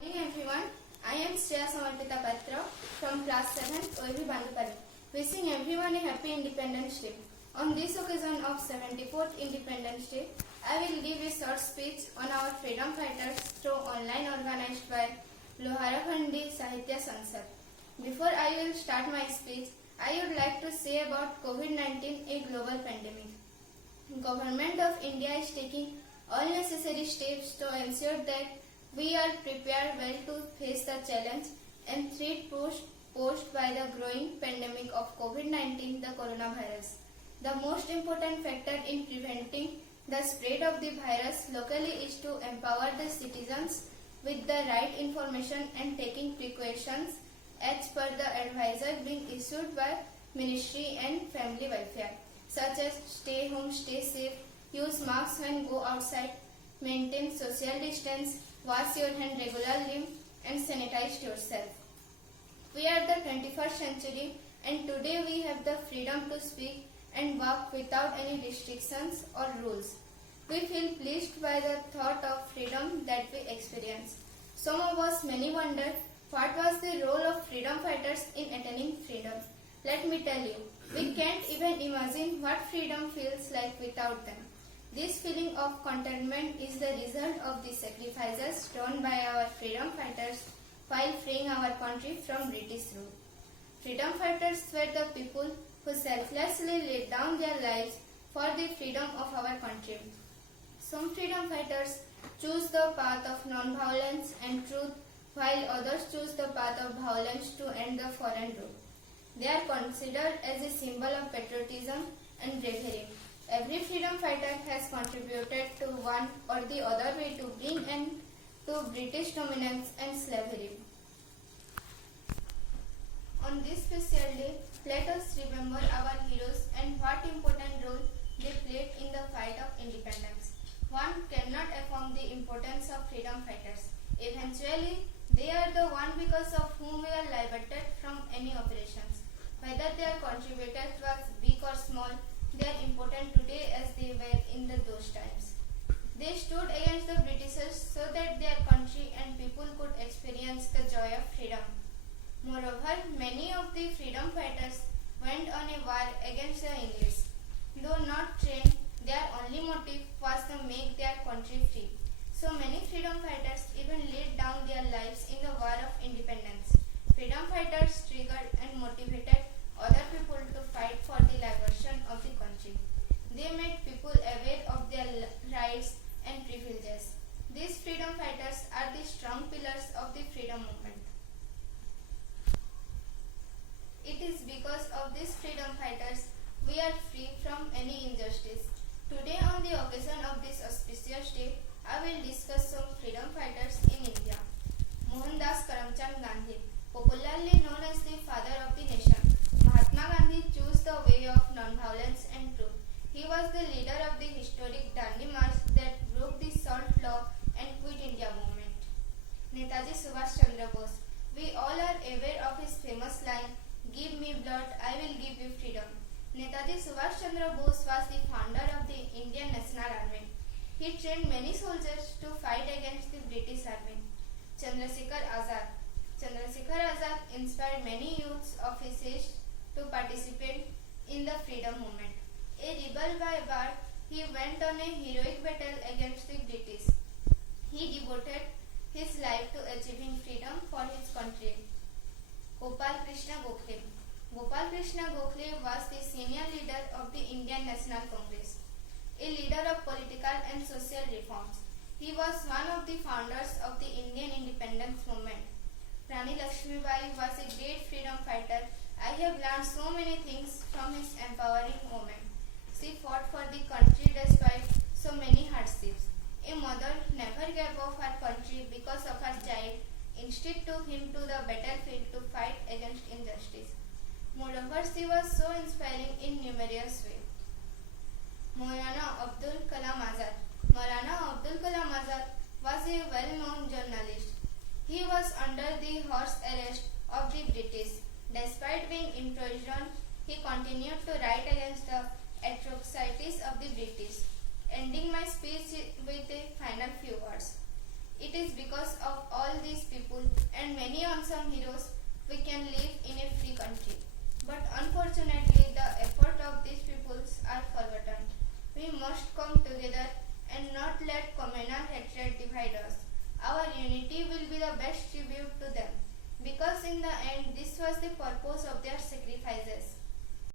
Good morning everyone. I am Shreya Samarpita Patra from class 7 OAV Bandupalli. Wishing everyone a happy Independence Day. On this occasion of 74th Independence Day, I will give a short speech on our freedom fighters through online organized by Loharakhandi Sahitya Sansad. Before I will start my speech, I would like to say about COVID-19, a global pandemic. Government of India is taking all necessary steps to ensure that we are prepared well to face the challenge and threat posed by the growing pandemic of COVID-19, the coronavirus. The most important factor in preventing the spread of the virus locally is to empower the citizens with the right information and taking precautions as per the advice being issued by Ministry and Family Welfare, such as stay home, stay safe, use masks when go outside, maintain social distance, wash your hand regularly and sanitize yourself. We are the 21st century and today we have the freedom to speak and work without any restrictions or rules. We feel pleased by the thought of freedom that we experience. Some of us many wonder what was the role of freedom fighters in attaining freedom. Let me tell you, we can't even imagine what freedom feels like without them. This feeling of contentment is the result of the sacrifices done by our freedom fighters while freeing our country from British rule. Freedom fighters were the people who selflessly laid down their lives for the freedom of our country. Some freedom fighters choose the path of non-violence and truth, while others choose the path of violence to end the foreign rule. They are considered as a symbol of patriotism and bravery. Every freedom fighter has contributed to one or the other way to bring end to British dominance and slavery. On this special day, let us remember our heroes and what important role they played in the fight of independence. One cannot affirm the importance of freedom fighters. Eventually, they are the one because of whom we are liberated from any operations. Whether their contributors was big or small, they are important today as they were in those times. They stood against the Britishers so that their country and people could experience the joy of freedom. Moreover, many of the freedom fighters went on a war against the English. Though not trained, their only motive was to make their country free. So many freedom fighters even laid down their lives in the war of independence. Freedom fighters triggered and motivated other people to fight for the liberation of the country. They made people aware of their rights and privileges. These freedom fighters are the strong pillars of the freedom movement. It is because of these freedom fighters we are free from any injustice. Today, on the occasion of this auspicious day, I will discuss some freedom fighters in India. Mohandas Karamchand Gandhi, popularly known as the father of the nation. Mahatma Gandhi chose the way of non-violence and truth. He was the leader of the historic Dandi March that broke the Salt Law and Quit India movement. Netaji Subhash Chandra Bose. We all are aware of his famous line, "Give me blood, I will give you freedom." Netaji Subhash Chandra Bose was the founder of the Indian National Army. He trained many soldiers to fight against the British Army. Chandrasekhar Azad. Chandrasekhar Azad inspired many youths of his age to participate in the freedom movement. A rebel by birth, he went on a heroic battle against the British. He devoted his life to achieving freedom for his country. Gopal Krishna Gokhale. Gopal Krishna Gokhale was the senior leader of the Indian National Congress, a leader of political and social reforms. He was one of the founders of the Indian independence movement. Rani Lakshmibai was a great freedom fighter. I have learned so many things from his empowering woman. She fought for the country despite so many hardships. A mother never gave up her country because of her child, instead took him to the battlefield to fight against injustice. Moreover, she was so inspiring in numerous ways. Maulana Abdul Kalam Azad. Maulana Abdul Kalam Azad was a well-known journalist. He was under the house arrest of the British. Despite being imprisoned, he continued to write against the atrocities of the British. Ending my speech with a final few words. It is because of all these people unsung heroes, we can live in a free country. But unfortunately, the effort of these peoples are forgotten. We must come together and not let communal hatred divide us. Our unity will be the best tribute to them, because in the end, this was the purpose of their sacrifices.